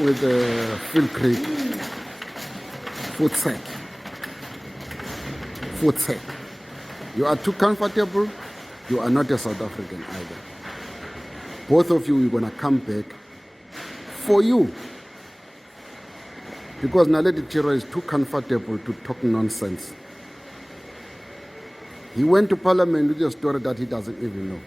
with Phil Craig. Food sake. You are too comfortable. You are not a South African either. Both of you, you're going to come back for you. Because Naledi Chirwa is too comfortable to talk nonsense. He went to parliament with a story that he doesn't even know.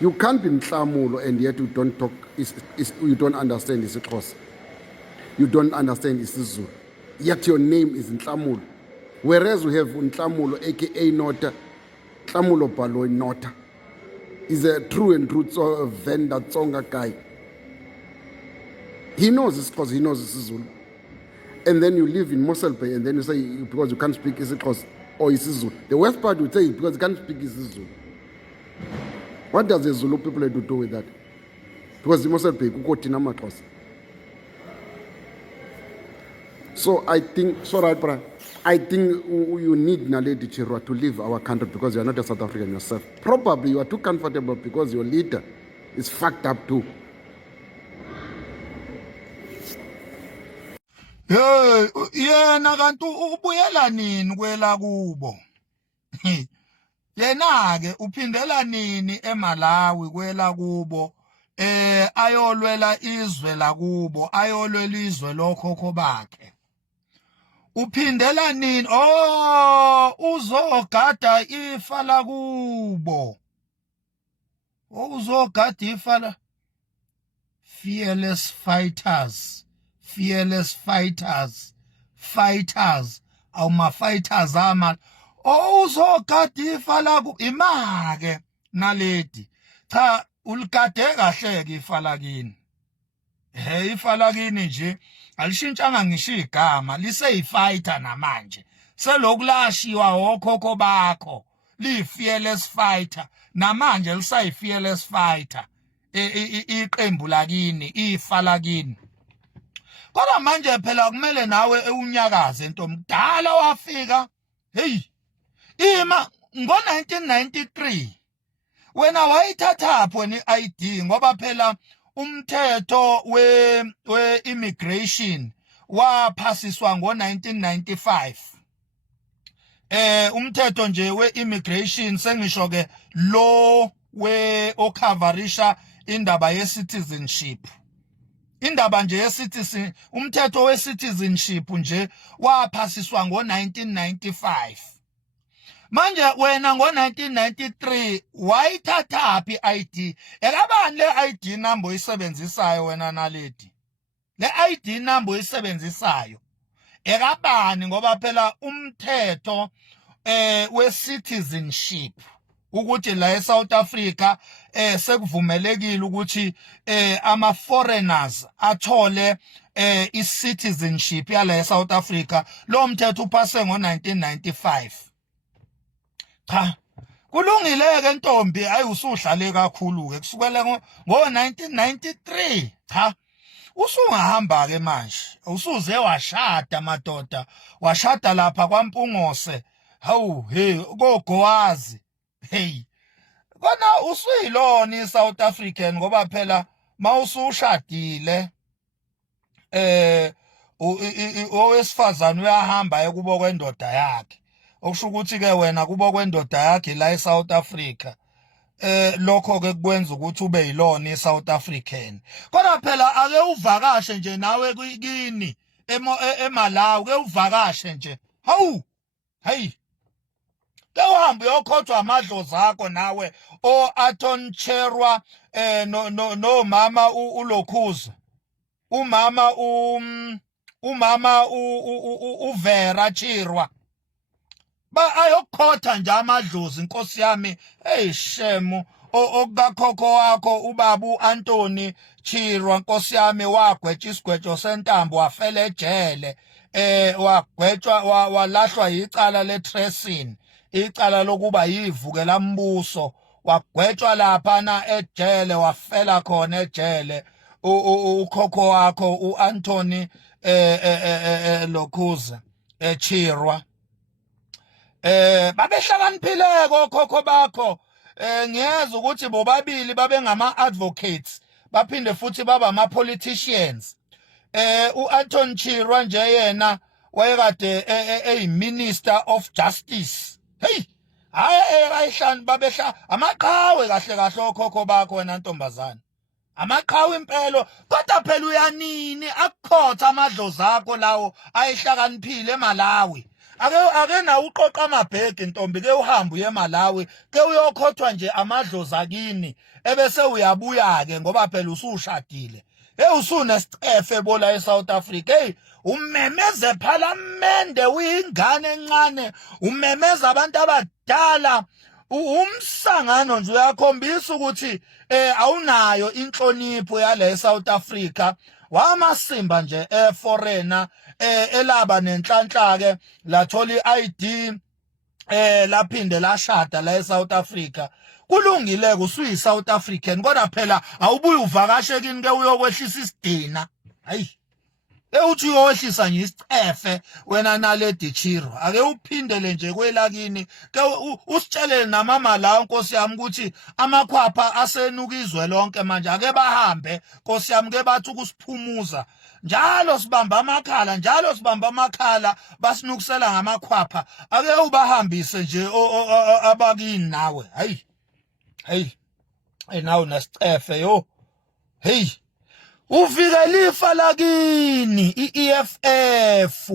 You can't be Mhlamulo and yet you don't talk, you don't understand isiXhosa. You don't understand isiZulu. Yet your name is Mhlamulo. Whereas we have Mhlamulo, aka Nota, Mhlamulo Baloyi Nota. He's a true and roots vendor Tsonga guy. He knows isiXhosa, he knows isiZulu. And then you live in Mossel Bay and then you say because you can't speak isiXhosa or isiZulu. The worst part would say because you can't speak isiZulu. What does the Zulu people have to do with that? Because the Mossel Bay kuko thina maXhosa. So I think, I think you need Naledi Chirwa to leave our country because you are not a South African yourself. Probably you are too comfortable because your leader is fucked up too. Yena kanti ubuyela nini kwela kubo? Yena ke uphindela nini eMalawi kwela kubo? Ayolwela izwe la kubo, ayolwela izwe lokhokho bakhe. Uphindela nini? Oh, uzogada ifa la kubo. Uzogada ifa la fearless fighters. Awuma fighters ama uzogada ifa la ku imake Naledi cha uligade kahle ke ifa lakini ifa lakini nje alishintshanga ngisho igama liseyifighter namanje selokulashiwa okhokho bakho li fearless fighter namanje lisayi fearless fighter iqembu lakini ifa lakini. Kodwa manje phela kumele nawe unyakaze ntomdala wafika ima ngo-1993 wena wayithathaphi wena i-ID ngoba phela umthetho we-immigration waphasiswa ngo-1995 umthetho nje we-immigration sengisho ke lo okhavarisha indaba ye-citizenship. Indaba nje ye-citizen umthetho we-citizenship nje waphasiswa ngo-1995. Manje wena ngo-1993 wayithathaphi i-ID? Ekabani le-ID number oyisebenzisayo wena Naledi? Le-ID number oyisebenzisayo ekabani ngoba phela umthetho we-citizenship ukuthi la eSouth Africa sekuvumelekile ukuthi ama-foreigners athole i-citizenship yala eSouth Africa. Lo mthetho uphase ngo-1995. Cha kulungile-ke ntombi hayi usuhlale kakhulu-ke kusukela ngo-1993 cha usungahamba-ke manje usuze washada madoda washada lapha kwaMpungose koGowazi kona usuyilona i-South African ngoba phela mawusushadile owesifazane uyahamba kubo kwendoda yakhe okusho ukuthi-ke wena kubo kwendoda yakhe la eSouth Africa lokho ke kwenza ukuthi ube yilona iSouth African. Kodwa phela ake uvakashe nje nawe kini eMalawi ke uvakashe nje ke uhambe uyokhothwa amadlozi akho nawe o-Anton Chirwa no mama uLokhuza umama uVera Chirwa ayokhotha nje amadlozi inkosi yami shemu okakhokho wakho ubaba uAntoni Chirwa nkosi yami wagwetshwa isigwetsho sentambo wafela ejele wagwetshwa walahlwa icala le-treason icala lokuba yivuke lambuso wagwetshwa laphana ejele wafela khona ejele ukhokho wakho uAntoni Lokhuza Chirwa babehlakaniphile kokhokho bakho ngiyeza ukuthi bobabili babengama advocates baphinde futhi baba ama-politicians. U-Anton Chirwa nje yena wayekade minister of justice. Hey, hayi ayihlani babehla amaqhawe kahle kahle okhokho bakho wena ntombazana. Amaqhawe impelo kodwa phela uyanini akukhotha amadlozi akho lawo ayihlakaniphile eMalawi. Ake na uqoqa amabhegi ntombi ke uhamba uye eMalawi ke uyokhothwa nje amadlozi akini ebese uyabuya ke ngoba phela usushadile. Usunesicefe bola eSouth Africa. Umemeze ePhalamende uyingane encane, umemeza abantu abadala. Umsangano nje uyakhombisa ukuthi awunayo inhlonipho yale eSouth Africa. Wamasimba nje foreigner elaba nenhlanhla ke lathola iID laphinde lashada la eSouth Africa. Kulungile usuyi South African kodwa phela awubuye uvakashe kini ke uyokwehlisa isidina. Hayi. Uthi uyohlisa nje isicefe wena Naledi Chirwa. Ake uphindele nje kwelakini ke usitshelele namama la Nkosi yami ukuthi amakhwapha asenuka izwe lonke manje ake bahambe Nkosi yami ke bathi ukusiphumuza. Njalo sibamba amakhala basinukisela ngamakhwapha. Ake ubahambise nje abakini nawe. Hayi. Hey, nawu nesicefe yo. Hey, uvikela ifa lakini iEFF.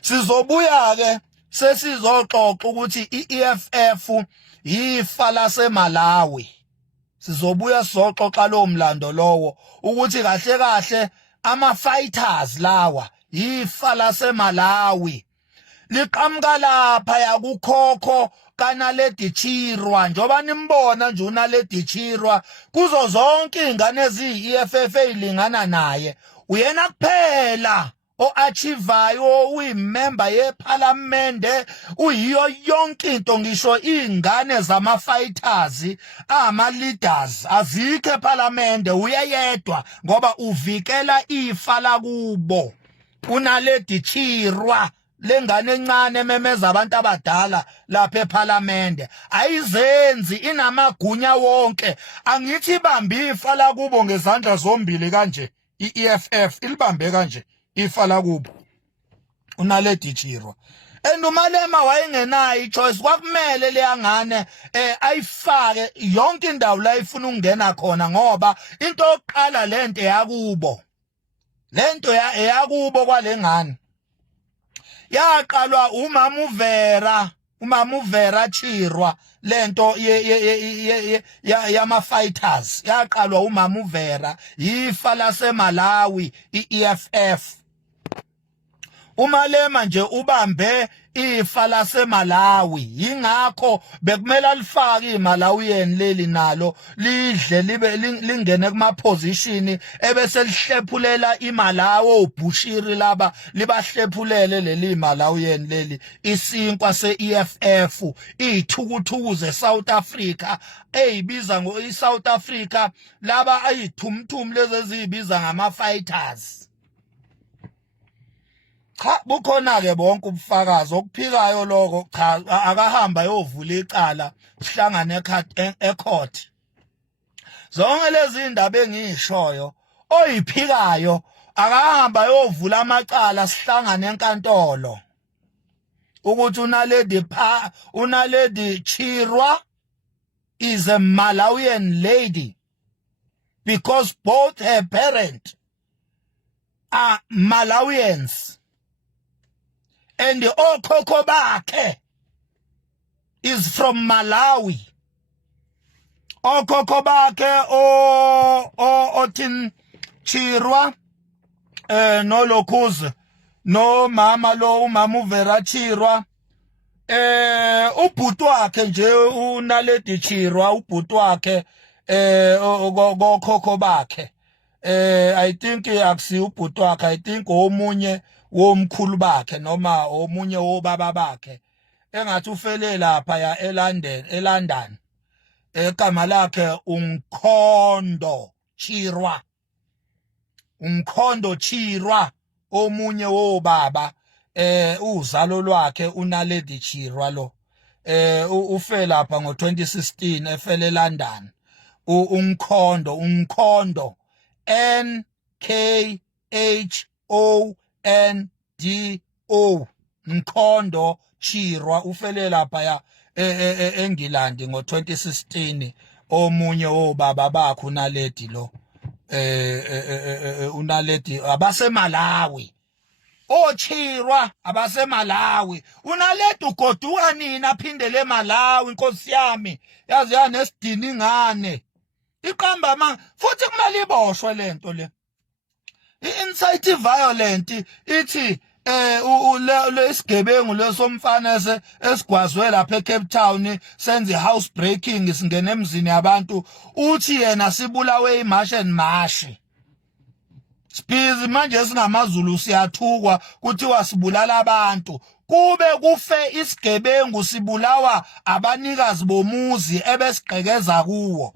Sizobuya ke sesizoxoxa ukuthi iEFF ifa laseMalawi. Sizobuya sizoxoxa lo mlando lowo ukuthi kahle kahle ama fighters lawa ifa laseMalawi. Liqhamuka lapha yakukhokho kaNaledi Chirwa njoba nimbona nje uNaledi Chirwa kuzo zonke ingane eziyi-EFF ezilingana naye uyena kuphela o-achievayo uyimember yePhalamende uyiyo yonke into ngisho ingane zama-fighters ama-leaders azikho ePhalamende uyedwa ngoba uvikela ifa lakubo uNaledi Chirwa. Lengane encane ememeza abantu abadala lapha ePhalamende ayizenzi inamagunya wonke angithi ibambe ifa lakubo ngezandla zombili kanje iEFF ilibambe kanje ifa lakubo uNaledi Chirwa. Umalema wayengenayo ichoice kwakumele leyangane ayifake yonke indawo la ifuna ukungena khona ngoba into yokuqala lento yakubo lento eyakubo kwalengane yaqalwa umama uVera Chirwa lento yama fighters yaqalwa umama uVera ifa laseMalawi iEFF. Umalema nje ubambe ifa laseMalawi ingakho bekumele alifake iMalawian leli nalo lidle libe lingene kuma position ebese lihlephulela iMalawi oBushiri laba libahlephulele leli Malawian leli isinkwa seEFF izithukuthuku zeSouth Africa ezibiza ngoSouth Africa laba ayithumthum lezi ezibiza ngama fighters. Cha bukhona ke bonke ubufakazi okuphikayo lokho cha akahamba yovula icala sihlangane ecourt. Zonke lezi indaba engishoyo oyiphikayo akahamba yovula amacala sihlangane enkantolo ukuthi uNaledi Chirwa is a Malawian lady because both her parents are Malawians. And the okhokho bakhe is from Malawi. Okhokho bakhe otin Chirwa no Lokhuze no mama uVera Chirwa ubhuti wakhe nje uNaledi Chirwa ubhuti wakhe okhokho bakhe I think akusi ubhuti wakhe I think omunye womkhulu bakhe noma omunye wobaba bakhe engathi ufele lapha ya eLondon egama lakhe uMkhondo Chirwa omunye wobaba uzalo lwakhe uNaledi Chirwa lo ufele lapha ngo2016 efele eLondon Umkhondo Nkhondo Mkhondo Chirwa ufele lapha eNgilandi ngo2016 omunye obaba bakhe uNaledi lo uNaledi abaseMalawi Chirwa abaseMalawi uNaledi ugoduka nini aphindele eMalawi inkosi yami yazi yanesidini ngane iqamba futhi kumele iboshwe lento le i-incite violent ithi lesigebengu lesomfana esigwazwe lapha eCape Town senze house breaking singene emzini yabantu uthi yena sibulawe imarsh and marsh Spizi manje singamaZulu siyathukwa kuthiwa sibulala abantu kube kufe isigebengu sibulawa abanikazi bomuzi ebesiqhekeza kuwo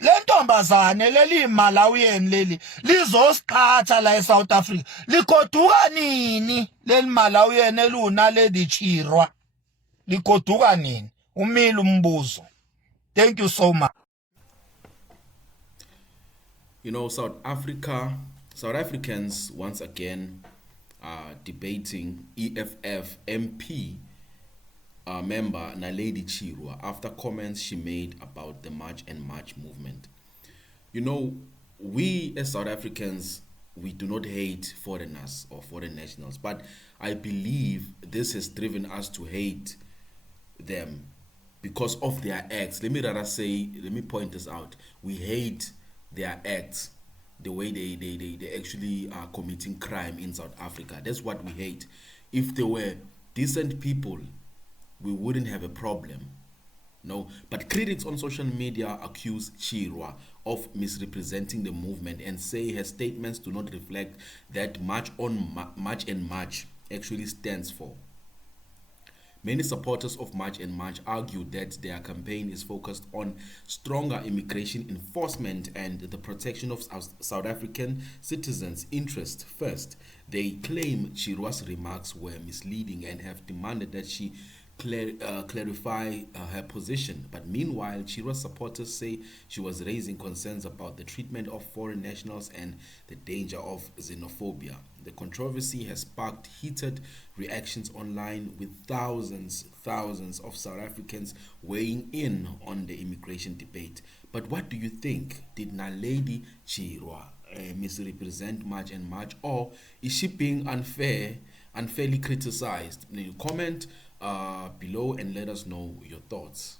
lentombazane leli Malawian leli lizosiqhatha la eSouth Africa ligoduka nini leli Malawian elunaledi Chirwa ligoduka nini umile umbuzo. Thank you so much. You know, South Africans once again are debating EFF MP member Naledi Chirwa after comments she made about the March and March movement. You know, we as South Africans, we do not hate foreigners or foreign nationals, but I believe this has driven us to hate them because of their acts. Let me point this out. We hate their acts, the way they actually are committing crime in South Africa. That's what we hate. If they were decent people, we wouldn't have a problem. No, but critics on social media accuse Chirwa of misrepresenting the movement and say her statements do not reflect that March and March actually stands for. Many supporters of March and March argue that their campaign is focused on stronger immigration enforcement and the protection of South African citizens' interests first. They claim Chirwa's remarks were misleading and have demanded that she clarify her position. But meanwhile, Chirwa's supporters say she was raising concerns about the treatment of foreign nationals and the danger of xenophobia. The controversy has sparked heated reactions online, with thousands of South Africans weighing in on the immigration debate. But what do you think? Did Naledi Chirwa misrepresent March and March, or is she being unfairly criticized? You comment below and let us know your thoughts.